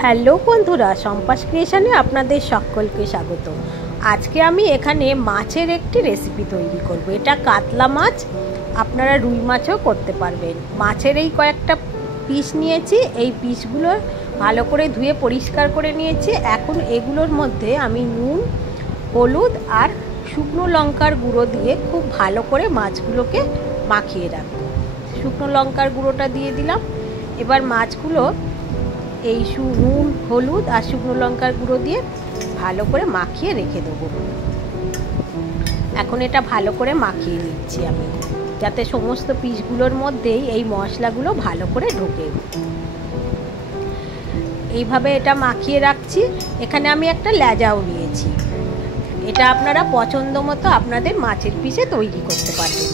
Hello বন্ধুরা, সম্পাস ক্রিয়েশনে আপনাদের সকলকে স্বাগত। আজকে আমি এখানে মাছের একটি রেসিপি তৈরি করব। এটা কাতলা মাছ, আপনারা রুই মাছও করতে পারবেন। মাছের এই কয়েকটা পিস নিয়েছি, এই পিসগুলো ভালো করে ধুয়ে পরিষ্কার করে নিয়েছি। এখন এগুলোর মধ্যে আমি নুন, হলুদ আর শুকনো লঙ্কার গুঁড়ো দিয়ে খুব ভালো করে মাছগুলোকে মাখিয়ে রাখবো। শুকনো লঙ্কার গুঁড়োটা দিয়ে দিলাম। এবার মাছগুলো এই নুন, হলুদ আর শুকনো লঙ্কার গুঁড়ো দিয়ে ভালো করে মাখিয়ে রেখে দেবো। এখন এটা ভালো করে মাখিয়ে নিচ্ছি আমি, যাতে সমস্ত পিসগুলোর মধ্যেই এই মশলাগুলো ভালো করে ঢোকে। এইভাবে এটা মাখিয়ে রাখছি। এখানে আমি একটা লেজাও নিয়েছি। এটা আপনারা পছন্দ মতো আপনাদের মাছের পিসে তৈরি করতে পারবেন।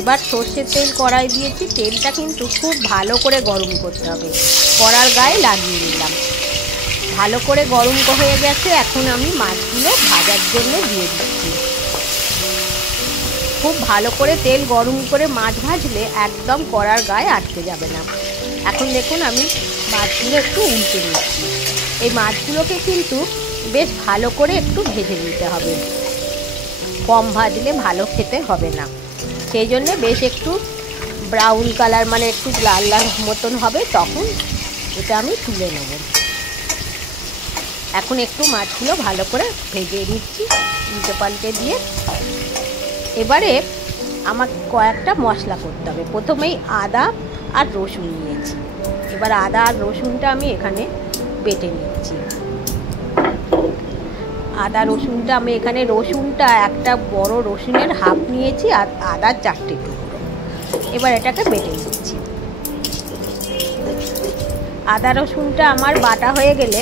এবার সর্ষের তেল কড়াই দিয়েছি। তেলটা কিন্তু খুব ভালো করে গরম করতে হবে। কড়ার গায়ে লাগিয়ে নিলাম। ভালো করে গরম হয়ে গেছে। এখন আমি মাছগুলো ভাজার জন্য দিয়ে দিচ্ছি। খুব ভালো করে তেল গরম করে মাছ ভাজলে একদম কড়ার গায়ে আটকে যাবে না। এখন দেখুন আমি মাছগুলো একটু উল্টে নিচ্ছি। এই মাছগুলোকে কিন্তু বেশ ভালো করে একটু ভেজে নিতে হবে। কম ভাজলে ভালো খেতে হবে না, সেই জন্যে বেশ একটু ব্রাউন কালার, মানে একটু লাল লাল মতন হবে, তখন এটা আমি তুলে নেব। এখন একটু মাছগুলো ভালো করে ভেজে নিচ্ছি উল্টে পাল্টে দিয়ে। এবারে আমার কয়েকটা মশলা করতে হবে। প্রথমেই আদা আর রসুন নিয়েছি। এবার আদা আর রসুনটা আমি এখানে বেটে নিচ্ছি। আদা রসুনটা আমি এখানে, রসুনটা একটা বড় রসুনের হাফ নিয়েছি আর আদার 4টে টুকরো। এবার এটাকে বেটে নিচ্ছি। আদা রসুনটা আমার বাটা হয়ে গেলে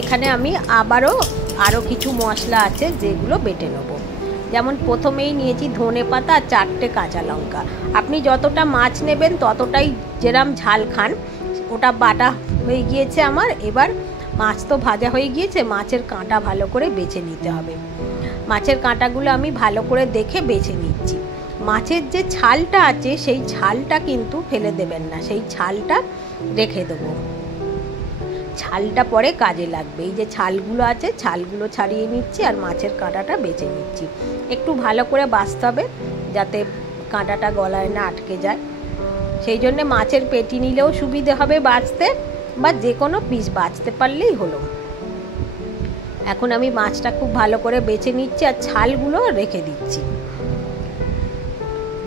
এখানে আমি আরও কিছু মশলা আছে যেগুলো বেটে নেব। যেমন প্রথমেই নিয়েছি ধনে পাতা আর 4টে কাঁচা লঙ্কা। আপনি যতটা মাছ নেবেন ততটাই যেরম ঝাল খান, ওটা বাটা হয়ে গিয়েছে আমার। এবার মাছ তো ভাজা হয়ে গিয়েছে, মাছের কাঁটা ভালো করে বেছে নিতে হবে। মাছের কাঁটাগুলো আমি ভালো করে দেখে বেছে নিচ্ছি। মাছের যে ছালটা আছে সেই ছালটা কিন্তু ফেলে দেবেন না, সেই ছালটা রেখে দেবো। ছালটা পরে কাজে লাগবে। এই যে ছালগুলো আছে, ছালগুলো ছাড়িয়ে নিচ্ছি আর মাছের কাঁটাটা বেছে নিচ্ছি। একটু ভালো করে বাছতে হবে যাতে কাঁটাটা গলায় না আটকে যায়। সেই জন্যে মাছের পেটি নিলেও সুবিধে হবে বাছতে, বা যে কোনো পিস বাছতে পারলেই হলো। এখন আমি মাছটা খুব ভালো করে বেছে নিচ্ছি আর ছালগুলো রেখে দিচ্ছি।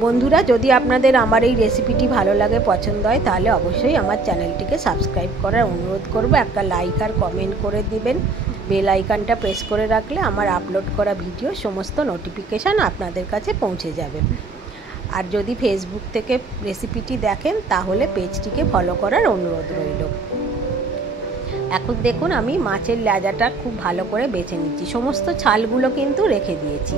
বন্ধুরা, যদি আপনাদের আমার এই রেসিপিটি ভালো লাগে, পছন্দ হয়, তাহলে অবশ্যই আমার চ্যানেলটিকে সাবস্ক্রাইব করার অনুরোধ করব। একটা লাইক আর কমেন্ট করে দিবেন। বেল আইকনটা প্রেস করে রাখলে আমার আপলোড করা ভিডিও সমস্ত নোটিফিকেশান আপনাদের কাছে পৌঁছে যাবে। আর যদি ফেসবুক থেকে রেসিপিটি দেখেন তাহলে পেজটিকে ফলো করার অনুরোধ রইল। এখন দেখুন আমি মাছের লেজাটা খুব ভালো করে বেছে নিচ্ছি। সমস্ত ছালগুলো কিন্তু রেখে দিয়েছি।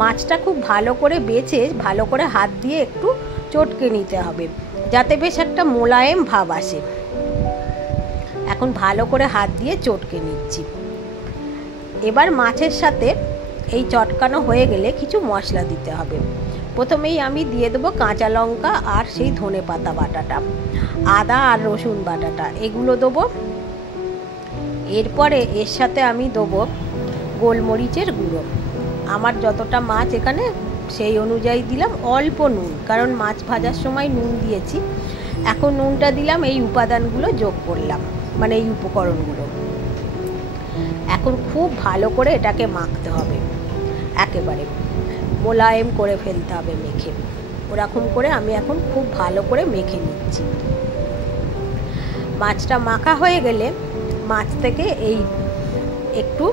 মাছটা খুব ভালো করে বেছে ভালো করে হাত দিয়ে একটু চটকে নিতে হবে, যাতে বেশ একটা মোলায়েম ভাব আসে। এখন ভালো করে হাত দিয়ে চটকে নিচ্ছি। এবার মাছের সাথে এই চটকানো হয়ে গেলে কিছু মশলা দিতে হবে। প্রথমেই আমি দিয়ে দেবো কাঁচা লঙ্কা আর সেই ধনে পাতা বাটাটা, আদা আর রসুন বাটাটা, এগুলো দেবো। এরপরে এর সাথে আমি দেবো গোলমরিচের গুঁড়ো। আমার যতটা মাছ এখানে সেই অনুযায়ী দিলাম। অল্প নুন, কারণ মাছ ভাজার সময় নুন দিয়েছি। এখন নুনটা দিলাম, এই উপাদানগুলো যোগ করলাম, মানে এই উপকরণগুলো। এখন খুব ভালো করে এটাকে মাখতে হবে, একেবারে মোলায়েম করে ফেলতে হবে মেখে। ওরকম করে আমি এখন খুব ভালো করে মেখে নিচ্ছি। মাছটা মাখা হয়ে গেলে মাছ থেকে এই একটু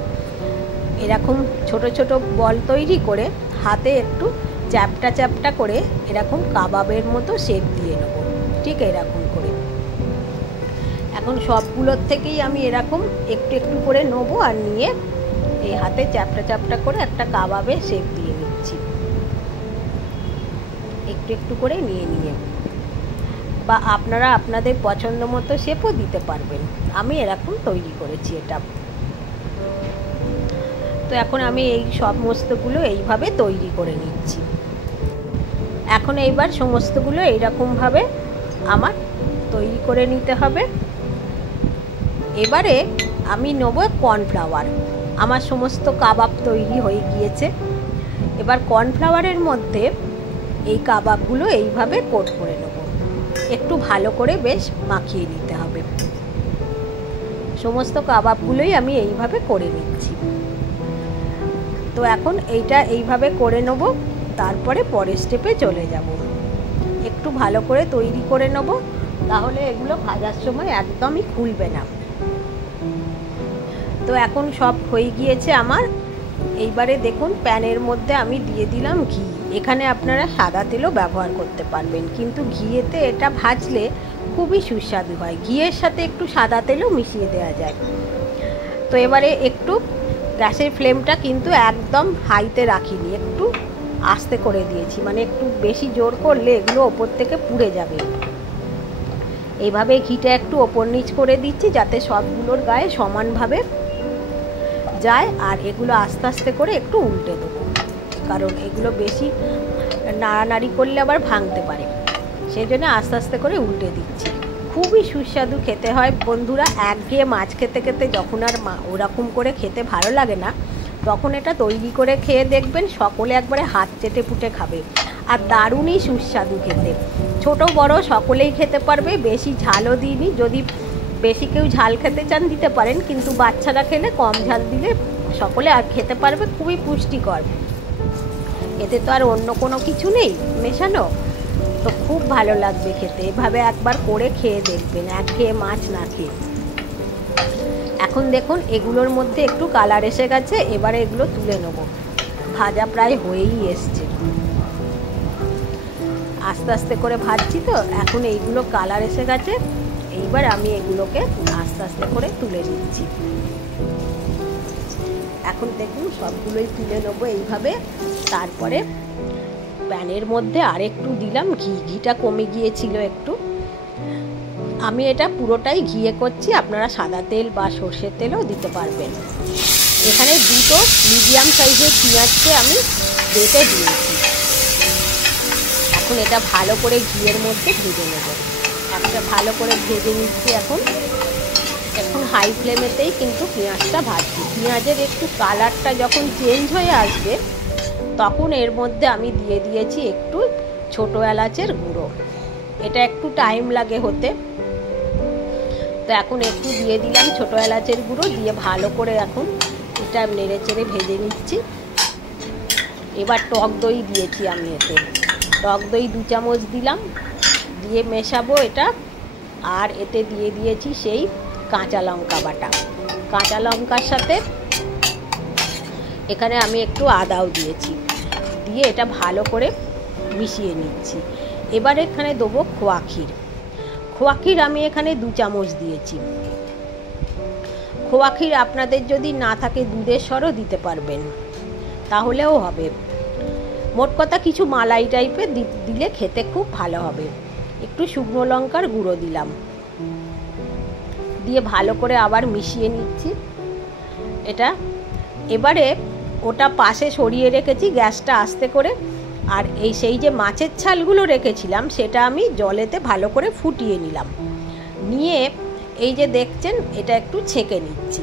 এরকম ছোট ছোট বল তৈরি করে হাতে একটু চ্যাপটা চ্যাপটা করে এরকম কাবাবের মতো শেপ দিয়ে নেব, ঠিক এরকম করে। এখন সবগুলোর থেকেই আমি এরকম একটু একটু করে নেবো আর নিয়ে এই হাতে চ্যাপটা চ্যাপটা করে একটা কাবাবের শেপ দিয়ে নিচ্ছি, একটু একটু করে নিয়ে। বা আপনারা আপনাদের পছন্দ মতো শেপও দিতে পারবেন। আমি এরকম তৈরি করেছি এটা। তো এখন আমি এই সমস্তগুলো এইভাবে তৈরি করে নিচ্ছি। এখন এইবার সমস্তগুলো এইরকমভাবে আমার তৈরি করে নিতে হবে। এবারে আমি নেব কর্নফ্লাওয়ার। আমার সমস্ত কাবাব তৈরি হয়ে গিয়েছে। এবার কর্নফ্লাওয়ারের মধ্যে এই কাবাবগুলো এইভাবে কোট করে নেব। একটু ভালো করে বেশ মাখিয়ে নিতে হবে। সমস্ত কাবাবগুলোই আমি এইভাবে করে নিচ্ছি। তো এখন এইভাবে করে নেব, তারপরে পরের স্টেপে চলে যাব। একটু ভালো করে তৈরি করে নেব, তাহলে এগুলো ভাজার সময় একদমই খুলবে না। তো এখন সব হয়ে গিয়েছে আমার। এইবারে দেখুন প্যানের মধ্যে আমি দিয়ে দিলাম ঘি। এখানে আপনারা সাদা তেলও ব্যবহার করতে পারবেন, কিন্তু ঘিয়েতে এটা ভাজলে খুবই সুস্বাদু হয়। ঘিয়ের সাথে একটু সাদা তেলও মিশিয়ে দেওয়া যায়। তো এবারে একটু গ্যাসের ফ্লেমটা কিন্তু একদম হাইতে রাখিনি, একটু আস্তে করে দিয়েছি, মানে একটু বেশি জোর করলে এগুলো ওপর থেকে পুড়ে যাবে। এইভাবে ঘিটা একটু ওপর নিচ করে দিচ্ছি যাতে সবগুলোর গায়ে সমানভাবে যায়। আর এগুলো আস্তে আস্তে করে একটু উল্টে দেবো, কারণ এগুলো বেশি নাড়ানাড়ি করলে আবার ভাঙতে পারে, সেই জন্য আস্তে আস্তে করে উল্টে দিচ্ছি। খুবই সুস্বাদু খেতে হয় বন্ধুরা। একঘেয়ে মাছ খেতে খেতে যখন আর ওরকম করে খেতে ভালো লাগে না, তখন এটা তৈরি করে খেয়ে দেখবেন, সকলে একবারে হাত চেটে পুটে খাবে। আর দারুণই সুস্বাদু খেতে, ছোট বড় সকলেই খেতে পারবে। বেশি ঝালও দিইনি, যদি বেশি কেউ ঝাল খেতে চান দিতে পারেন, কিন্তু বাচ্চারা খেলে কম ঝাল দিলে সকলে আর খেতে পারবে। খুবই পুষ্টিকর, এতে তো আর অন্য কোনো কিছু নেই মেশানো, তো খুব ভালো লাগবে খেতে। এভাবে একবার করে খেয়ে দেখবেন, একঘেয়ে মাছ না খেয়ে। এখন দেখুন এগুলোর মধ্যে একটু কালার এসে গেছে, এবারে এগুলো তুলে নেব। ভাজা প্রায় হয়েই এসছে, আস্তে আস্তে করে ভাজছি তো। এখন এইগুলো কালার এসে গেছে, এইবার আমি এগুলোকে আস্তে আস্তে করে তুলে নিচ্ছি। এখন দেখুন সবগুলোই তুলে নেবো এইভাবে। তারপরে প্যানের মধ্যে আরেকটু দিলাম ঘি। ঘিটা কমে গিয়েছিল একটু, আমি এটা পুরোটাই ঘিয়ে করছি। আপনারা সাদা তেল বা সর্ষের তেলও দিতে পারবেন। এখানে দুটো মিডিয়াম সাইজের পেঁয়াজকে আমি বেটে দিয়েছি। এখন এটা ভালো করে ঘিয়ের মধ্যে ভেজে নেব। একটা ভালো করে ভেজে নিচ্ছি। এখন হাই ফ্লেমেতেই কিন্তু পেঁয়াজটা ভাজছি। পেঁয়াজের একটু কালারটা যখন চেঞ্জ হয়ে আসবে, তখন এর মধ্যে আমি দিয়ে দিয়েছি একটু ছোটো এলাচের গুঁড়ো। এটা একটু টাইম লাগে হতে, তো এখন একটু দিয়ে দিলাম ছোটো এলাচের গুঁড়ো, দিয়ে ভালো করে এখন এটা নেড়ে চেড়ে ভেজে নিচ্ছি। এবার টক দই দিয়েছি আমি, এতে টক দই 2 চামচ দিলাম, দিয়ে মেশাবো এটা। আর এতে দিয়ে দিয়েছি সেই কাঁচা লঙ্কা বাটা। কাঁচা লঙ্কার সাথে এখানে আমি একটু আদাও দিয়েছি, দিয়ে এটা ভালো করে মিশিয়ে নিচ্ছি। এবার এখানে দেবো খোয়া ক্ষীর। খোয়া ক্ষীর আমি এখানে 2 চামচ দিয়েছি। খোয়া ক্ষীর আপনাদের যদি না থাকে দুধের সরও দিতে পারবেন, তাহলেও হবে। মোট কথা কিছু মালাই টাইপের দিলে খেতে খুব ভালো হবে। একটু শুকনো লঙ্কার গুঁড়ো দিলাম, দিয়ে ভালো করে আবার মিশিয়ে নিচ্ছি এটা। এবারে ওটা পাশে সরিয়ে রেখেছি, গ্যাসটা আস্তে করে। আর সেই যে মাছের ছালগুলো রেখেছিলাম, সেটা আমি জলেতে ভালো করে ফুটিয়ে নিলাম। নিয়ে এই যে দেখছেন, এটা একটু ছেঁকে নিচ্ছি।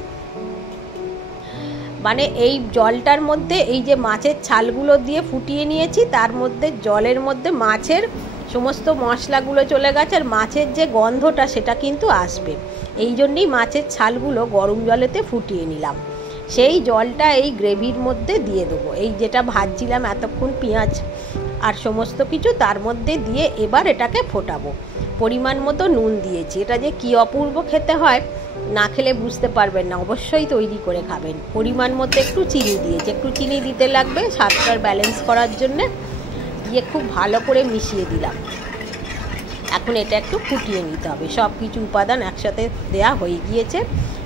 মানে এই জলটার মধ্যে এই যে মাছের ছালগুলো দিয়ে ফুটিয়ে নিয়েছি, তার মধ্যে জলের মধ্যে মাছের সমস্ত মশলাগুলো চলে গেছে, আর মাছের যে গন্ধটা সেটা কিন্তু আসবে। এই জন্যই মাছের ছালগুলো গরম জলেতে ফুটিয়ে নিলাম। সেই জলটা এই গ্রেভির মধ্যে দিয়ে দেবো। এই যেটা ভাজছিলাম এতক্ষণ পেঁয়াজ আর সমস্ত কিছু, তার মধ্যে দিয়ে এবার এটাকে ফোটাবো। পরিমাণ মতো নুন দিয়েছি। এটা যে কী অপূর্ব খেতে হয়, না খেলে বুঝতে পারবেন না, অবশ্যই তৈরি করে খাবেন। পরিমাণ মতো একটু চিনি দিয়েছি, একটু চিনি দিতে লাগবে স্বাদটার ব্যালেন্স করার জন্যে, দিয়ে খুব ভালো করে মিশিয়ে দিলাম। এখন এটা একটু ফুটিয়ে নিতে হবে। সব কিছু উপাদান একসাথে দেয়া হয়ে গিয়েছে।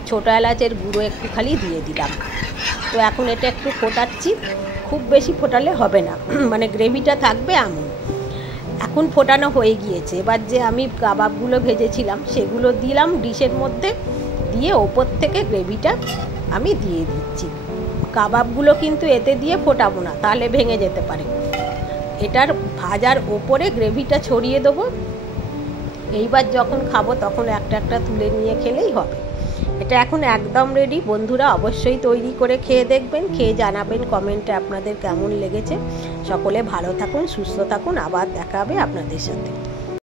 ছোটো এলাচের গুঁড়ো একটু খালি দিয়ে দিলাম। তো এখন এটা একটু ফোটাচ্ছি, খুব বেশি ফোটালে হবে না, মানে গ্রেভিটা থাকবে এমন। এখন ফোটানো হয়ে গিয়েছে। এবার যে আমি কাবাবগুলো ভেজেছিলাম সেগুলো দিলাম ডিশের মধ্যে, দিয়ে ওপর থেকে গ্রেভিটা আমি দিয়ে দিচ্ছি। কাবাবগুলো কিন্তু এতে দিয়ে ফোটাবো না, তাহলে ভেঙে যেতে পারে। এটার ভাজার ওপরে গ্রেভিটা ছড়িয়ে দেবো। এইবার যখন খাবো তখন একটা একটা তুলে নিয়ে খেলেই হবে। এটা এখন একদম রেডি। বন্ধুরা অবশ্যই তৈরি করে খেয়ে দেখবেন, খেয়ে জানাবেন কমেন্টে আপনাদের কেমন লেগেছে। সকলে ভালো থাকুন, সুস্থ থাকুন, আবার দেখা হবে আপনাদের সাথে।